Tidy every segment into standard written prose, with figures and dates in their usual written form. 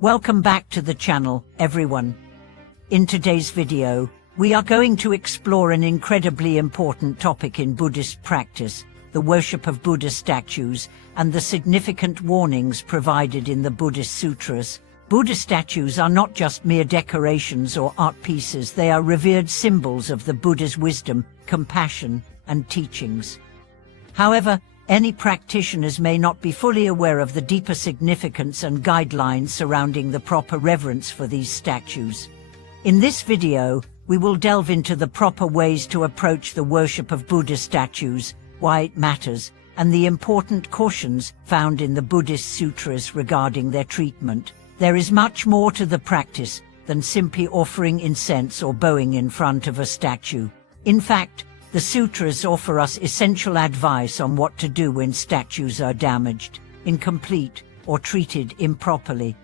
Welcome back to the channel, everyone. In today's video, we are going to explore an incredibly important topic in Buddhist practice, the worship of Buddha statues, and the significant warnings provided in the Buddhist Sutras. Buddha statues are not just mere decorations or art pieces, they are revered symbols of the Buddha's wisdom, compassion, and teachings. However, any practitioners may not be fully aware of the deeper significance and guidelines surrounding the proper reverence for these statues. In this video, we will delve into the proper ways to approach the worship of Buddha statues, why it matters, and the important cautions found in the Buddhist Sutras regarding their treatment. There is much more to the practice than simply offering incense or bowing in front of a statue. In fact, the Sutras offer us essential advice on what to do when statues are damaged, incomplete, or treated improperly.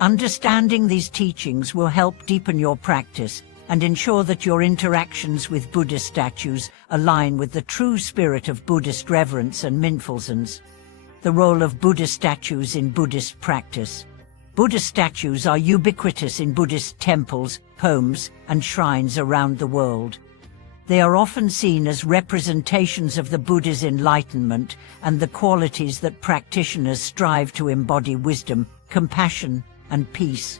Understanding these teachings will help deepen your practice and ensure that your interactions with Buddha statues align with the true spirit of Buddhist reverence and mindfulness. The role of Buddha statues in Buddhist practice. Buddha statues are ubiquitous in Buddhist temples, homes, and shrines around the world. They are often seen as representations of the Buddha's enlightenment and the qualities that practitioners strive to embody: wisdom, compassion, and peace.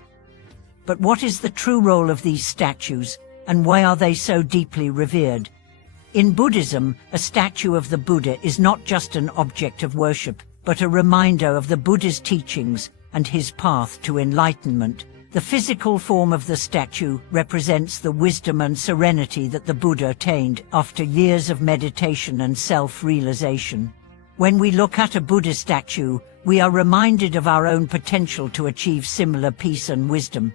But what is the true role of these statues, and why are they so deeply revered? In Buddhism, a statue of the Buddha is not just an object of worship, but a reminder of the Buddha's teachings and his path to enlightenment. The physical form of the statue represents the wisdom and serenity that the Buddha attained after years of meditation and self-realization. When we look at a Buddha statue, we are reminded of our own potential to achieve similar peace and wisdom.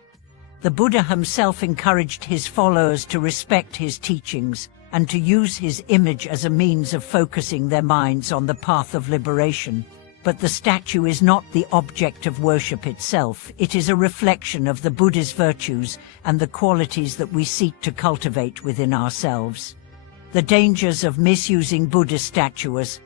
The Buddha himself encouraged his followers to respect his teachings and to use his image as a means of focusing their minds on the path of liberation. But the statue is not the object of worship itself. It is a reflection of the Buddha's virtues and the qualities that we seek to cultivate within ourselves. The dangers of misusing Buddha statues.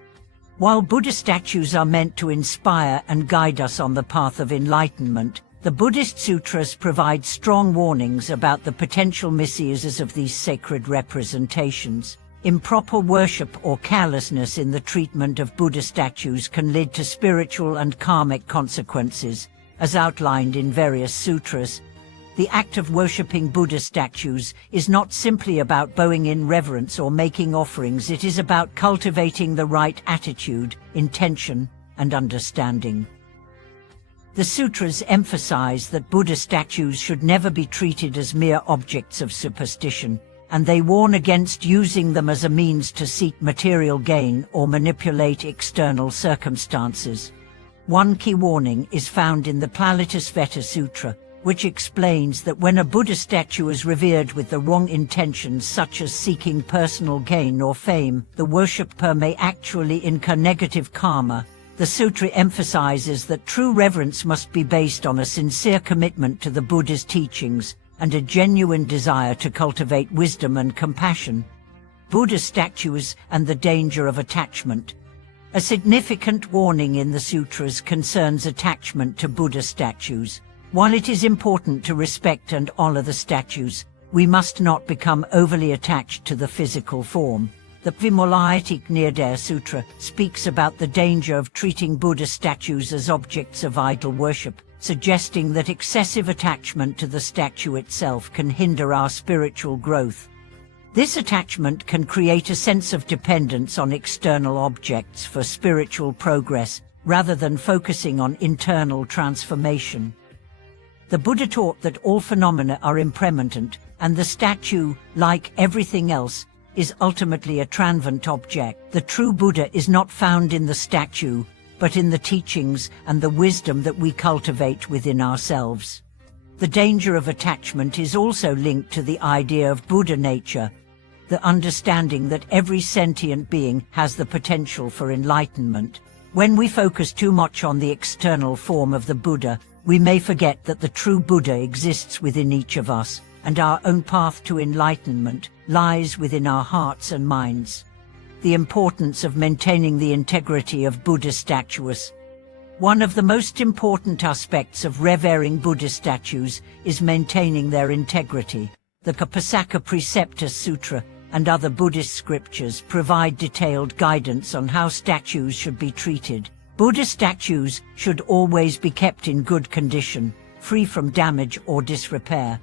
While Buddha statues are meant to inspire and guide us on the path of enlightenment, the Buddhist Sutras provide strong warnings about the potential misuses of these sacred representations. Improper worship or carelessness in the treatment of Buddha statues can lead to spiritual and karmic consequences, as outlined in various sutras. The act of worshipping Buddha statues is not simply about bowing in reverence or making offerings. It is about cultivating the right attitude, intention, and understanding. The sutras emphasize that Buddha statues should never be treated as mere objects of superstition, and they warn against using them as a means to seek material gain or manipulate external circumstances. One key warning is found in the Plalitasveta Sutra, which explains that when a Buddha statue is revered with the wrong intentions, such as seeking personal gain or fame, the worshipper may actually incur negative karma. The sutra emphasizes that true reverence must be based on a sincere commitment to the Buddha's teachings and a genuine desire to cultivate wisdom and compassion. Buddha statues and the danger of attachment. A significant warning in the sutras concerns attachment to Buddha statues. While it is important to respect and honor the statues, we must not become overly attached to the physical form. The Vimulayatignirudaya Sutra speaks about the danger of treating Buddha statues as objects of idol worship, suggesting that excessive attachment to the statue itself can hinder our spiritual growth. This attachment can create a sense of dependence on external objects for spiritual progress, rather than focusing on internal transformation. The Buddha taught that all phenomena are impermanent, and the statue, like everything else, is ultimately a transient object. The true Buddha is not found in the statue, but in the teachings and the wisdom that we cultivate within ourselves. The danger of attachment is also linked to the idea of Buddha nature, the understanding that every sentient being has the potential for enlightenment. When we focus too much on the external form of the Buddha, we may forget that the true Buddha exists within each of us, and our own path to enlightenment lies within our hearts and minds. The importance of maintaining the integrity of Buddha statues. One of the most important aspects of revering Buddha statues is maintaining their integrity. The Kapasaka Preceptus Sutra and other Buddhist scriptures provide detailed guidance on how statues should be treated. Buddha statues should always be kept in good condition, free from damage or disrepair.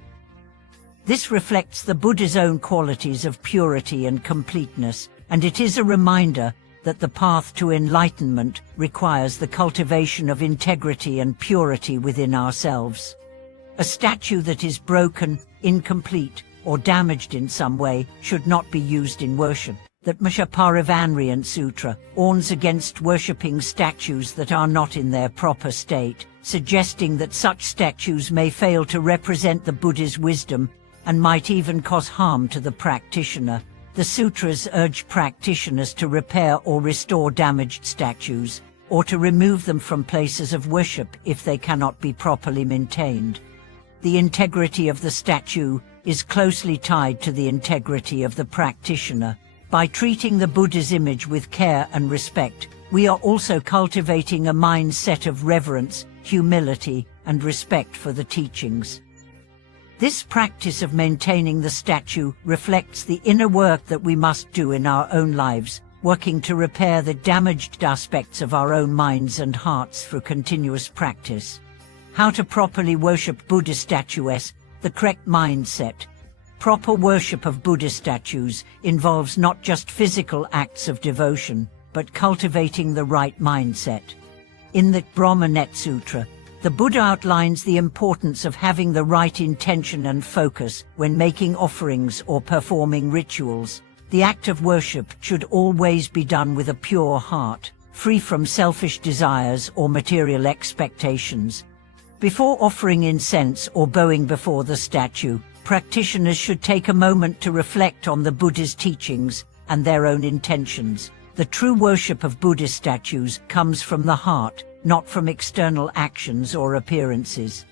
This reflects the Buddha's own qualities of purity and completeness, and it is a reminder that the path to enlightenment requires the cultivation of integrity and purity within ourselves. A statue that is broken, incomplete, or damaged in some way should not be used in worship. The Parivanrian Sutra warns against worshipping statues that are not in their proper state, suggesting that such statues may fail to represent the Buddha's wisdom and might even cause harm to the practitioner. The sutras urge practitioners to repair or restore damaged statues, or to remove them from places of worship if they cannot be properly maintained. The integrity of the statue is closely tied to the integrity of the practitioner. By treating the Buddha's image with care and respect, we are also cultivating a mindset of reverence, humility, and respect for the teachings. This practice of maintaining the statue reflects the inner work that we must do in our own lives, working to repair the damaged aspects of our own minds and hearts through continuous practice. How to properly worship Buddha statues, the correct mindset. Proper worship of Buddha statues involves not just physical acts of devotion, but cultivating the right mindset. In the Brahmanet Sutra, the Buddha outlines the importance of having the right intention and focus when making offerings or performing rituals. The act of worship should always be done with a pure heart, free from selfish desires or material expectations. Before offering incense or bowing before the statue, practitioners should take a moment to reflect on the Buddha's teachings and their own intentions. The true worship of Buddha statues comes from the heart, not from external actions or appearances.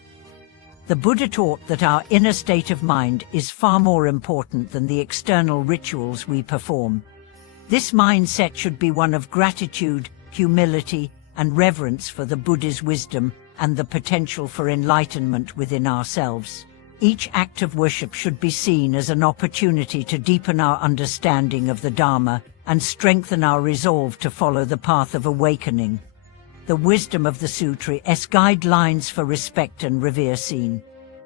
The Buddha taught that our inner state of mind is far more important than the external rituals we perform. This mindset should be one of gratitude, humility, and reverence for the Buddha's wisdom and the potential for enlightenment within ourselves. Each act of worship should be seen as an opportunity to deepen our understanding of the Dharma and strengthen our resolve to follow the path of awakening. The wisdom of the Sutras guidelines for respect and revere seen.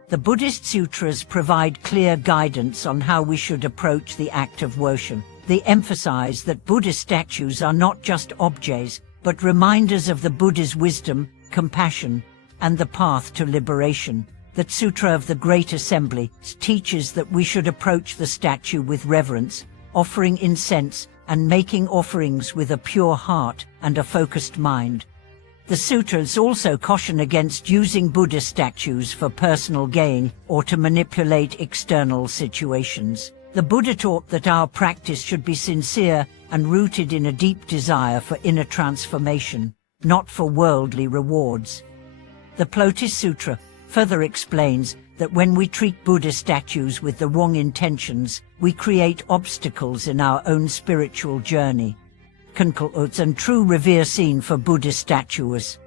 The Buddhist sutras provide clear guidance on how we should approach the act of worship. They emphasize that Buddha statues are not just objects, but reminders of the Buddha's wisdom, compassion, and the path to liberation. The Sutra of the Great Assembly teaches that we should approach the statue with reverence, offering incense and making offerings with a pure heart and a focused mind. The sutras also caution against using Buddha statues for personal gain or to manipulate external situations. The Buddha taught that our practice should be sincere and rooted in a deep desire for inner transformation, not for worldly rewards. The Plotis Sutra further explains that when we treat Buddha statues with the wrong intentions, we create obstacles in our own spiritual journey. And true revere seen for Buddha statues.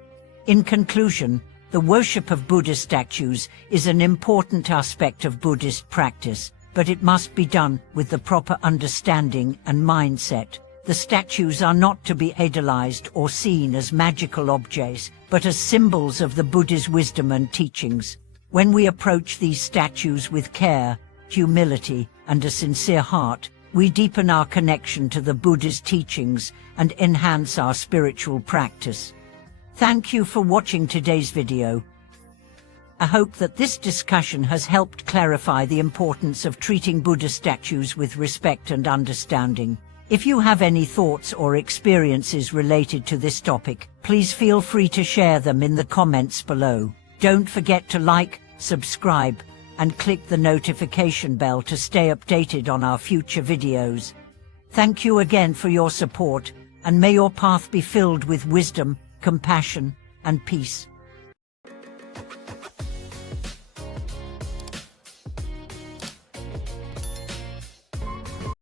In conclusion, the worship of Buddha statues is an important aspect of Buddhist practice, but it must be done with the proper understanding and mindset. The statues are not to be idolized or seen as magical objects, but as symbols of the Buddha's wisdom and teachings. When we approach these statues with care, humility, and a sincere heart, we deepen our connection to the Buddha's teachings and enhance our spiritual practice. Thank you for watching today's video. I hope that this discussion has helped clarify the importance of treating Buddha statues with respect and understanding. If you have any thoughts or experiences related to this topic, please feel free to share them in the comments below. Don't forget to like, subscribe, and click the notification bell to stay updated on our future videos. Thank you again for your support, and may your path be filled with wisdom, compassion, and peace.